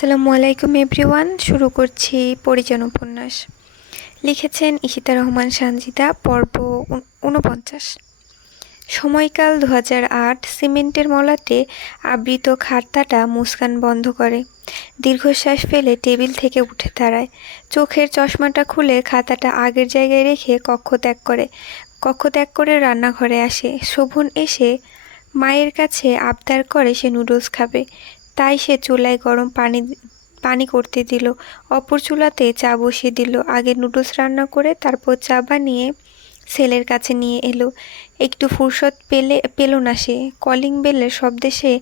আসসালামু আলাইকুম এভরিওয়ান। শুরু করছি পরিজন উপন্যাস। লিখেছেন ঈশিতা রহমান সানজিদা। পর্ব ৪৯। সময়কাল ২০০৮। সিমেন্টের মলাতে আবৃত খাটটাটা মুস্কান বন্ধ করে। দীর্ঘশ্বাস ফেলে টেবিল থেকে উঠে দাঁড়ায়। চোখের চশমাটা খুলে খাতাটা আগের জায়গায় রেখে কক্ষ ত্যাগ করে রান্নাঘরে আসে। শোভন এসে মায়ের কাছে আবদার করে সে নুডলস খাবে, তাই সে চুলায় গরম পানি করতে দিল। অপর চুলাতে চা বসিয়ে দিল। আগে নুডলস রান্না করে তারপর চা বানিয়ে ছেলের কাছে নিয়ে এলো। একটু ফুরসত পেল না সে। কলিং বেলের শব্দে সে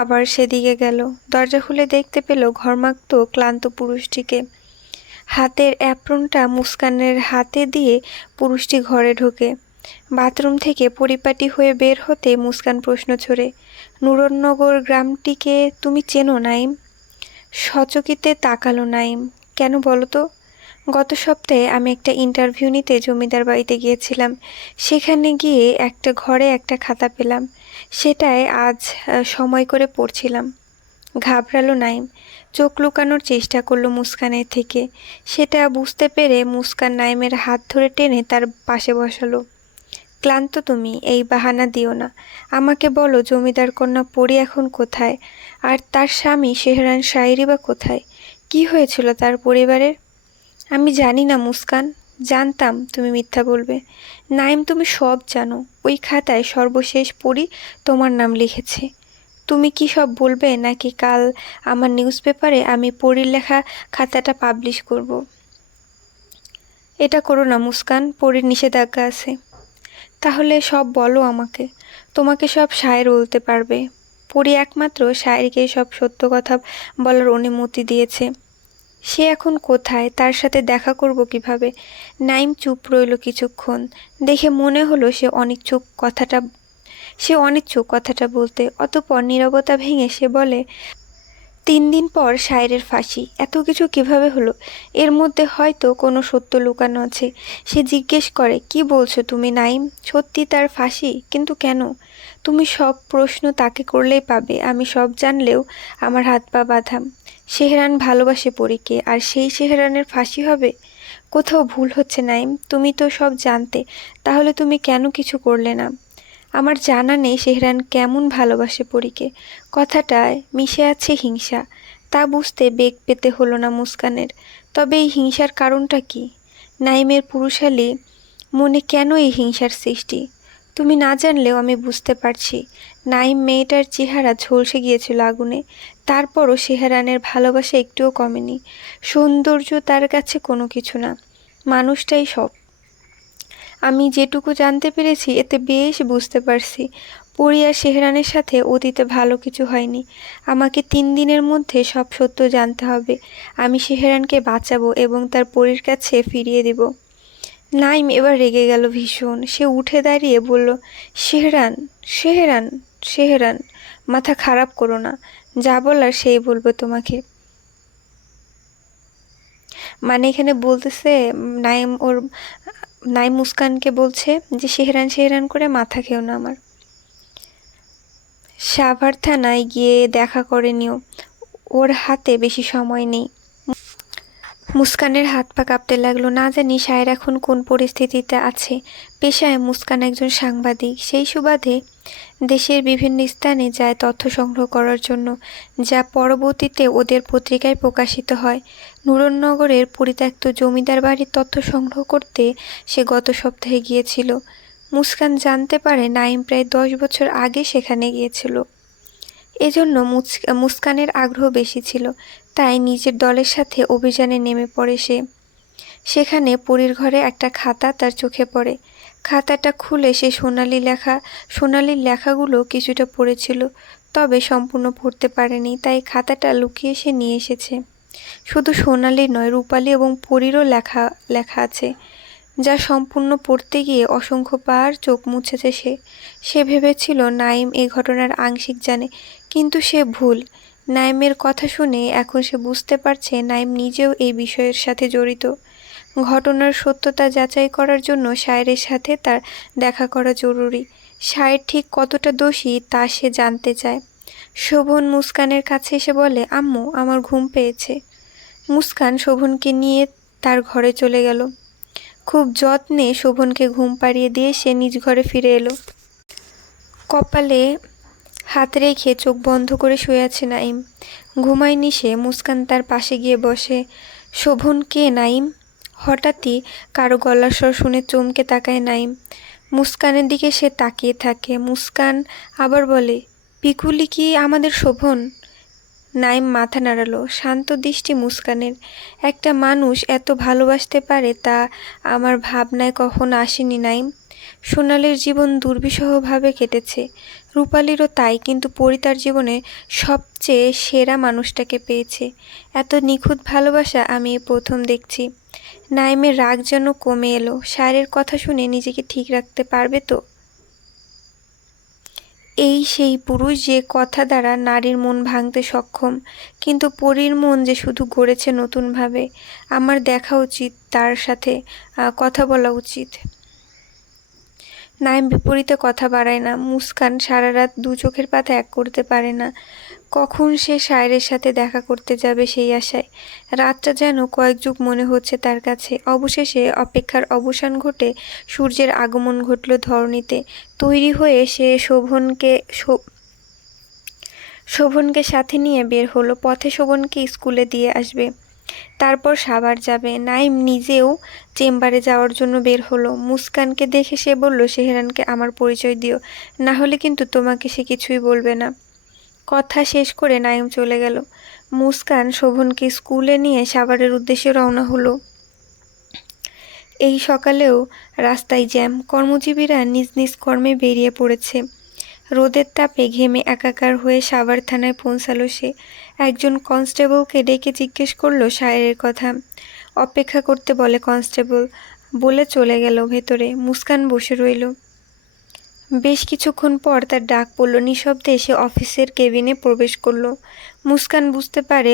আবার সেদিকে গেল। দরজা খুলে দেখতে পেল ঘর্মাক্ত ক্লান্ত পুরুষটিকে। হাতের অ্যাপ্রনটা মুস্কানের হাতে দিয়ে পুরুষটি ঘরে ঢোকে। বাথরুম থেকে পরিপাটি হয়ে বের হতে মুস্কান প্রশ্ন ছড়ে, নুরনগর গ্রামটিকে তুমি চেনো নাইম? সচকিতে তাকালো নাইম। কেন বলো তো? গত সপ্তাহে আমি একটা ইন্টারভিউ নিতে জমিদার বাড়িতে গিয়েছিলাম। সেখানে গিয়ে একটা ঘরে একটা খাতা পেলাম, সেটাই আজ সময় করে পড়ছিলাম। ঘাবড়ালো নাইম। চোখ লুকানোর চেষ্টা করলো মুস্কানের থেকে। সেটা বুঝতে পেরে মুস্কান নাইমের হাত ধরে টেনে তার পাশে বসালো। ক্লান্ত তুমি, এই বাহানা দিও না। আমাকে বলো, জমিদার কন্যা পরী এখন কোথায়? আর তার স্বামী শেহরান শায়েরি বা কোথায়? কি হয়েছিল তার পরিবারের? আমি জানি না মুস্কান। জানতাম তুমি মিথ্যা বলবে। নাইম, তুমি সব জানো। ওই খাতায় সর্বশেষ পরী তোমার নাম লিখেছে। তুমি কি সব বলবে, নাকি কাল আমার নিউজ পেপারে আমি পরীর লেখা খাতাটা পাবলিশ করব? এটা করো না মুস্কান, পরীর নিষেধাজ্ঞা আছে। তাহলে সব বলো আমাকে। তোমাকে সব শায়ের বলতে পারবে। পরী একমাত্র শায়েরকে সব সত্য কথা বলার অনুমতি দিয়েছে। সে এখন কোথায়? তার সাথে দেখা করব কিভাবে? নাইম চুপ রইল কিছুক্ষণ। দেখে মনে হলো সে অনিচ্ছুক কথাটা বলতে। অতঃপর নীরবতা ভেঙে সে বলে, ৩ দিন পর শায়েরের ফাঁসি। এত কিছু কিভাবে হলো? এর মধ্যে হয়তো কোনো সত্য লুকানো আছে। সে জিজ্ঞেস করে, কি বলছো তুমি নাইম? সত্যি তার ফাঁসি? কিন্তু কেন? তুমি সব প্রশ্ন তাকে করলেই পাবে। আমি সব জানলেও আমার হাত পা বাঁধা। শেহরান ভালোবাসে পরীকে, আর সেই শেহরানের ফাঁসি হবে? কোথাও ভুল হচ্ছে নাইম। তুমি তো সব জানতে, তাহলে তুমি কেন কিছু করলে না? আমার জানা নেই শেহরান কেমন ভালোবাসে পরীকে। কথাটায় মিশে আছে হিংসা। তা বুঝতে বেগ পেতে হলো না মুস্কানের। তবে এই হিংসার কারণটা কি? নাইমের পুরুষালী মনে কেন এই হিংসার সৃষ্টি? তুমি না জানলেও আমি বুঝতে পারছি। নাইম মেয়েটার চেহারা ঝলসে গিয়েছিল আগুনে। তারপরও শেহরানের ভালোবাসা একটুও কমেনি। সৌন্দর্য তার কাছে কোনো কিছু না, মানুষটাই সব। আমি যেটুকু জানতে পেরেছি এতে বেশ বুঝতে পারছি পরী আর শেহরানের সাথে অতীতে ভালো কিছু হয়নি। আমাকে ৩ দিনের মধ্যে সব সত্য জানতে হবে। আমি শেহরানকে বাঁচাবো এবং তার পরীর কাছে ফিরিয়ে দেব। নাইম এবার রেগে গেল ভীষণ। সে উঠে দাঁড়িয়ে বলল, শেহরান, শেহরান, শেহরান, মাথা খারাপ করো না। যা বলার সেই বলবো তোমাকে। মানে এখানে বলতেছে, নাইম মুস্কানকে বলছে যে শেহরান শেহরান করে মাথা খেও না আমার। সাভার থানায় গিয়ে দেখা করে নিও। ওর হাতে বেশি সময় নেই। মুস্কানের হাত পা কাঁপতে লাগলো। না জানি শায়ের এখন কোন পরিস্থিতিতে আছে। পেশায় মুস্কান একজন সাংবাদিক। সেই সুবাদে দেশের বিভিন্ন স্থানে যায় তথ্য সংগ্রহ করার জন্য, যা পরবর্তীতে ওদের পত্রিকায় প্রকাশিত হয়। নুরনগরের পরিত্যক্ত জমিদার বাড়ির তথ্য সংগ্রহ করতে সে গত সপ্তাহে গিয়েছিল। মুস্কান জানতে পারে নাইম প্রায় ১০ বছর আগে সেখানে গিয়েছিল। এজন্য মুস্কানের আগ্রহ বেশি ছিল। তাই নিজের দলের সাথে অভিযানে নেমে পড়ে সে। সেখানে পরীর ঘরে একটা খাতা তার চোখে পড়ে। খাতাটা খুলে সে সোনালি লেখাগুলো কিছুটা পড়েছিল, তবে সম্পূর্ণ পড়তে পারেনি। তাই খাতাটা লুকিয়ে সে নিয়ে এসেছে। শুধু সোনালি নয়, রূপালি এবং পরীরও লেখা আছে, যা সম্পূর্ণ পড়তে গিয়ে অসংখ্যবার চোখ মুছেছে সে। সে ভেবেছিল নাইম এই ঘটনার আংশিক জানে, কিন্তু সে ভুল। নাইমের কথা শুনে এখন সে বুঝতে পারছে নাইম নিজেও এই বিষয়ের সাথে জড়িত। ঘটনার সত্যতা যাচাই করার জন্য শায়েরের সাথে তার দেখা করা জরুরি। শায়ের ঠিক কতটা দোষী তা সে জানতে চায়। শোভন মুস্কানের কাছে এসে বলে, আম্মু আমার ঘুম পেয়েছে। মুস্কান শোভনকে নিয়ে তার ঘরে চলে গেল। খুব যত্নে শোভনকে ঘুম পাড়িয়ে দিয়ে সে নিজ ঘরে ফিরে এলো। কপালে হাত রেখে চোখ বন্ধ করে শুয়ে আছে নাইম। ঘুমায়নি সে। মুস্কান তার পাশে গিয়ে বসে। শোভন, কে নাইম? হঠাৎই কারো গলার স্বর শুনে চমকে তাকায় নাইম। মুস্কানের দিকে সে তাকিয়ে থাকে। মুস্কান আবার বলে, পিকুলি কি আমাদের শোভন? নাইম মাথা নাড়ালো। শান্ত দৃষ্টি মুস্কানের। একটা মানুষ এত ভালোবাসতে পারে তা আমার ভাবনায় কখনো আসেনি নাইম। সোনালির জীবন দুর্বিষহভাবে কেটেছে, রূপালিরও তাই, কিন্তু পরি তার জীবনে সবচেয়ে সেরা মানুষটাকে পেয়েছে। এত নিখুঁত ভালোবাসা আমি এই প্রথম দেখছি। নাইমের রাগ যেন কমে এলো। সায়রের কথা শুনে নিজেকে ঠিক রাখতে পারবে তো? এই সেই পুরুষ যে কথা দ্বারা নারীর মন ভাঙতে সক্ষম, কিন্তু পরীর মন যে শুধু গড়েছে নতুনভাবে। আমার দেখা উচিত, তার সাথে কথা বলা উচিত। নাইম বিপরীতে কথা বাড়ায় না। মুস্কান সারা রাত দু চোখের পাতা এক করতে পারে না। কখন সে সায়রের সাথে দেখা করতে যাবে সেই আশায়। রাতটা যেন কয়েক যুগ মনে হচ্ছে তার কাছে। অবশেষে অপেক্ষার অবসান ঘটে। সূর্যের আগমন ঘটল ধরণীতে। তৈরি হয়ে সে শোভনকে সাথে নিয়ে বের হলো। পথে শোভনকে স্কুলে দিয়ে আসবে, তারপর সাভার যাবে। নাইম নিজেও চেম্বারে যাওয়ার জন্য বের হলো। মুস্কানকে দেখে সে বলল, সেহরানকে আমার পরিচয় দিও, না হলে কিন্তু তোমাকে সে কিছুই বলবে না। কথা শেষ করে নাইম চলে গেল। মুস্কান শোভনকে স্কুলে নিয়ে সাভারের উদ্দেশ্যে রওনা হলো। এই সকালেও রাস্তায় জ্যাম। কর্মজীবীরা নিজ নিজ কর্মে বেরিয়ে পড়েছে। রোদের তাপে ঘেমে একাকার হয়ে সাভার থানায় পৌঁছালো সে। একজন কনস্টেবলকে ডেকে জিজ্ঞেস করলো সায়রের কথা। অপেক্ষা করতে বলে কনস্টেবল, বলে চলে গেল ভেতরে। মুস্কান বসে রইল। বেশ কিছুক্ষণ পর তার ডাক পড়ল। নিঃশব্দে সে অফিসের কেবিনে প্রবেশ করল। মুস্কান বুঝতে পারে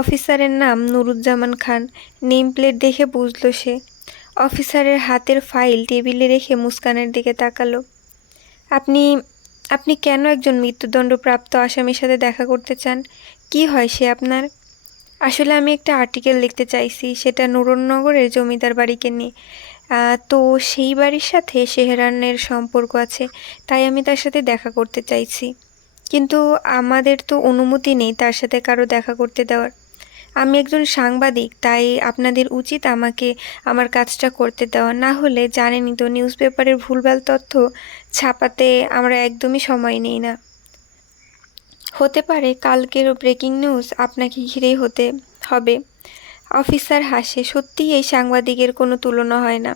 অফিসারের নাম নুরুজ্জামান খান। নেম প্লেট দেখে বুঝল সে। অফিসারের হাতের ফাইল টেবিলে রেখে মুস্কানের দিকে তাকালো। আপনি আপনি কেন একজন মৃত্যুদণ্ডপ্রাপ্ত আসামির সাথে দেখা করতে চান? কি হয় সে আপনার? আসলে আমি একটা আর্টিকেল লিখতে চাইছি, সেটা নুরনগরের জমিদার বাড়িকে নিয়ে। তো সেই বাড়ির সাথে সেহরানের সম্পর্ক আছে, তাই আমি তার সাথে দেখা করতে চাইছি। কিন্তু আমাদের তো অনুমতি নেই তার সাথে কারো দেখা করতে দেওয়ার। আমি একজন সাংবাদিক, তাই আপনাদের উচিত আমাকে আমার কাজটা করতে দেওয়া। না হলে জানেনই তো, নিউজ পেপারের ভুলভাল তথ্য ছাপাতে আমরা একদমই সময় নিই না। হতে পারে কালকের ব্রেকিং নিউজ আপনাকে ঘিরেই হতে হবে। অফিসার হাসে। সত্যিই এই সাংবাদিকের কোনো তুলনা হয় না।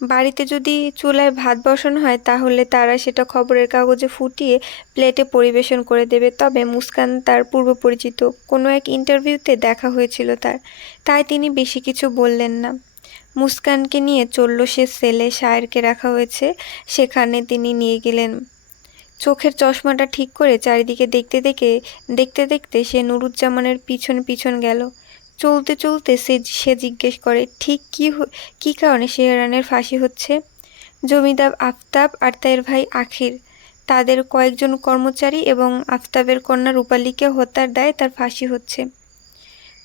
বাড়িতে যদি চুলায় ভাত বসানো হয় তাহলে তারা সেটা খবরের কাগজে ফুটিয়ে প্লেটে পরিবেশন করে দেবে। তবে মুস্কান তার পূর্ব পরিচিত, কোনো এক ইন্টারভিউতে দেখা হয়েছিল তার, তাই তিনি বেশি কিছু বললেন না। মুস্কানকে নিয়ে চলল সে সেলে। সায়রকে রাখা হয়েছে, সেখানে তিনি নিয়ে গেলেন। চোখের চশমাটা ঠিক করে চারিদিকে দেখতে দেখতে সে নুরুজ্জামানের পিছন পিছন গেল। চলতে চলতে সে জিজ্ঞেস করে, ঠিক কি কারণে সেহরানের ফাঁসি হচ্ছে? জমিদার আফতাব আর তার ভাই আখির, তাদের কয়েকজন কর্মচারী এবং আফতাবের কন্যা রূপালীকে হত্যার দায়ে তার ফাঁসি হচ্ছে।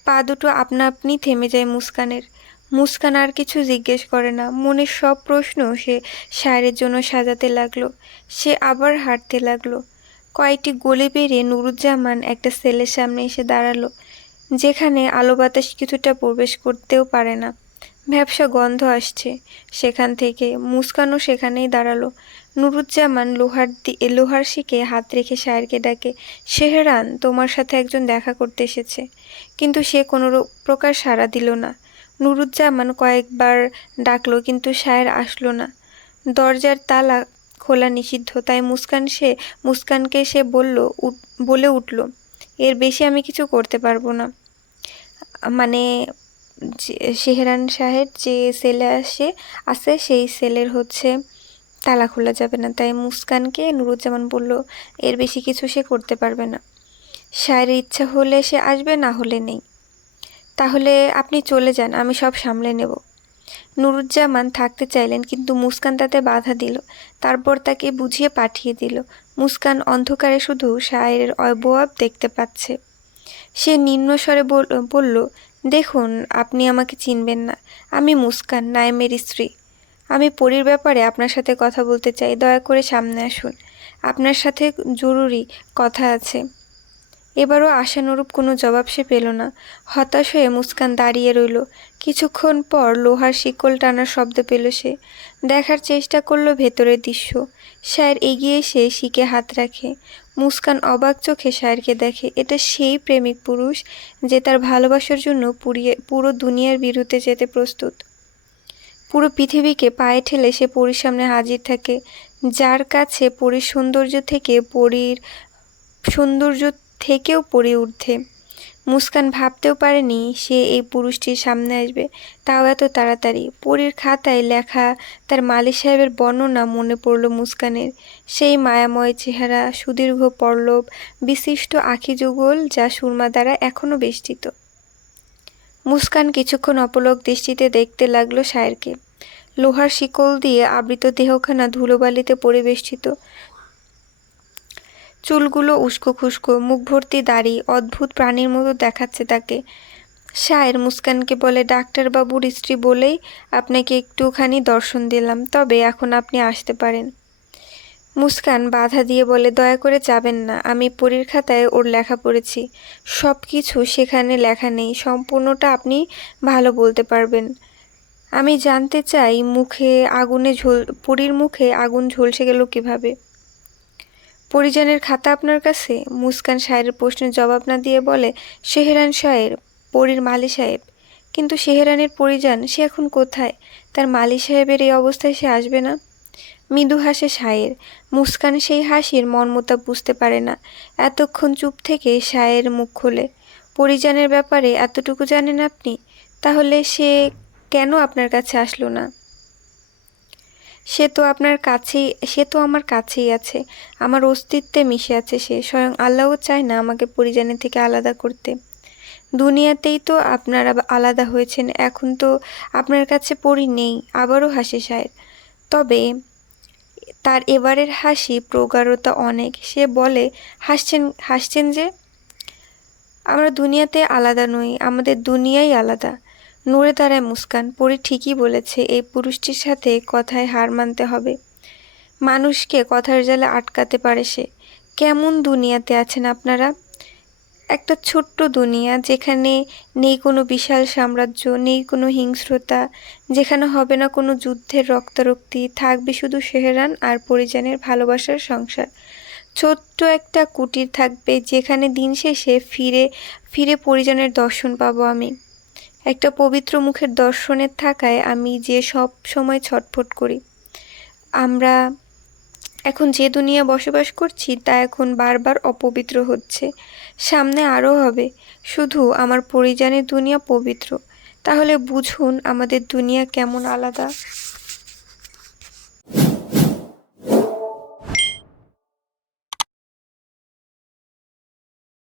পা দুটো আপনা আপনি থেমে যায় মুস্কানের। মুস্কান আর কিছু জিজ্ঞেস করে না। মনের সব প্রশ্ন সে সায়রের জন্য সাজাতে লাগলো। সে আবার হাঁটতে লাগলো। কয়েকটি গলি পেরিয়ে নুরুজ্জামান একটা সেলের সামনে এসে দাঁড়ালো, যেখানে আলো বাতাস কিছুটা প্রবেশ করতেও পারে না। ভ্যাপসা গন্ধ আসছে সেখান থেকে। মুস্কানও সেখানেই দাঁড়ালো। নুরুজ্জামান লোহার শিকে হাত রেখে সায়রকে ডাকে, সেহরান, তোমার সাথে একজন দেখা করতে এসেছে। কিন্তু সে কোনো প্রকার সাড়া দিল না। নুরুজ্জামান কয়েকবার ডাকলো, কিন্তু সায়র আসলো না। দরজার তালা খোলা নিষিদ্ধ, তাই মুস্কানকে সে বলে উঠল, এর বেশি আমি কিছু করতে পারবো না। মানে সেহরান সাহেব যে সেলে আছে সেই সেলের তালা খোলা যাবে না। তাই মুস্কানকে নুরুজ্জামান বলল, এর বেশি কিছু সে করতে পারবে না। সায়রের ইচ্ছা হলে সে আসবে, না হলে নেই। তাহলে আপনি চলে যান, আমি সব সামলে নেব। নুরুজ্জামান থাকতে চাইলেন, কিন্তু মুস্কান তাতে বাধা দিল। তারপর তাকে বুঝিয়ে পাঠিয়ে দিল। মুস্কান অন্ধকারে শুধু শায়ের অবয়ব দেখতে পাচ্ছে। সে নিম্নস্বরে বলল, দেখুন, আপনি আমাকে চিনবেন না। আমি মুস্কান, নায়েমের স্ত্রী। আমি পরীর ব্যাপারে আপনার সাথে কথা বলতে চাই। দয়া করে সামনে আসুন, আপনার সাথে জরুরি কথা আছে। এবারও আশানুরূপ কোনো জবাব সে পেল না। হতাশ হয়ে মুস্কান দাঁড়িয়ে রইল। কিছুক্ষণ পর লোহার শিকল টানার শব্দ পেল সে। দেখার চেষ্টা করলো ভেতরের দৃশ্য। শায়ের এগিয়ে এসে শিকে হাত রাখে। মুস্কান অবাক চোখে শায়েরকে দেখে। এটা সেই প্রেমিক পুরুষ যে তার ভালোবাসার জন্য পুরো দুনিয়ার বিরুদ্ধে যেতে প্রস্তুত। পুরো পৃথিবীকে পায়ে ঠেলে সে পরীর সামনে হাজির থাকে, যার কাছে পরীর সৌন্দর্য থেকেও পরী ঊর্ধ্বে। মুস্কান ভাবতেও পারেনি সে এই পুরুষটির সামনে আসবে, তাও এত তাড়াতাড়ি। পরীর খাতায় লেখা তার মালি সাহেবের বর্ণনা মনে পড়ল মুস্কানের। সেই মায়াময় চেহারা, সুদীর্ঘ পল্লব বিশিষ্ট আঁখি যুগল, যা সুরমা দ্বারা এখনো বেষ্টিত। মুস্কান কিছুক্ষণ অপলক দৃষ্টিতে দেখতে লাগলো শায়েরকে। লোহার শিকল দিয়ে আবৃত দেহখানা ধুলোবালিতে পরিবেষ্টিত। চুলগুলো উস্কো খুস্কো, মুখ ভর্তি দাড়ি, অদ্ভুত প্রাণীর মতো দেখাচ্ছে তাকে। শায়ের মুস্কানকে বলে, ডাক্তারবাবুর স্ত্রী বলেই আপনাকে একটুখানি দর্শন দিলাম, তবে এখন আপনি আসতে পারেন। মুস্কান বাধা দিয়ে বলে, দয়া করে যাবেন না। আমি পরীর খাতায় ওর লেখা পড়েছি। সব কিছু সেখানে লেখা নেই। সম্পূর্ণটা আপনি ভালো বলতে পারবেন। আমি জানতে চাই, পরীর মুখে আগুন ঝলসে গেল কিভাবে? পরিজনের খাতা আপনার কাছে? মুস্কান শায়ের প্রশ্নের জবাব না দিয়ে বলে, শেহরান শায়ের, পরীর মালি সাহেব। কিন্তু শেহরানের পরিজন, সে এখন কোথায়? তার মালি সাহেবের এই অবস্থায় সে আসবে না। মৃদু হাসে শায়ের। মুস্কান সেই হাসির মর্মতা বুঝতে পারে না। এতক্ষণ চুপ থেকে শায়ের মুখ খোলে, পরিজনের ব্যাপারে এতটুকু জানেন আপনি? তাহলে সে কেন আপনার কাছে আসলো না? সে তো আমার কাছেই আছে, আমার অস্তিত্বে মিশে আছে সে। স্বয়ং আল্লাহও চায় না আমাকে পরিজনের থেকে আলাদা করতে। দুনিয়াতেই তো আপনারা আলাদা হয়েছেন, এখন তো আপনার কাছে পরি নেই। আবারও হাসে শায়ের। তবে তার এবারের হাসি প্রগাঢ়তা অনেক। সে বলে, হাসছেন যে? আমরা দুনিয়াতে আলাদা নই, আমাদের দুনিয়াই আলাদা। নড়ে দাঁড়ায় মুস্কান। পরী ঠিকই বলেছে, এই পুরুষটির সাথে কথায় হার মানতে হবে। মানুষকে কথার জালে আটকাতে পারে সে। কেমন দুনিয়াতে আছেন আপনারা? একটা ছোট্ট দুনিয়া, যেখানে নেই কোনো বিশাল সাম্রাজ্য, নেই কোনো হিংস্রতা, যেখানে হবে না কোনো যুদ্ধের রক্তারক্তি, থাকবে শুধু শেহরান আর পরিজনের ভালোবাসার সংসার। ছোট্ট একটা কুটির থাকবে, যেখানে দিন শেষে ফিরে ফিরে পরিজনের দর্শন পাবো আমি। একটা পবিত্র মুখের দর্শনের থাকায় আমি যে সব সময় ছটফট করি। আমরা এখন যে দুনিয়া বসবাস করছি তা এখন বারবার অপবিত্র হচ্ছে, সামনে আরও হবে। শুধু আমার পরিজনের দুনিয়া পবিত্র। তাহলে বুঝুন আমাদের দুনিয়া কেমন আলাদা।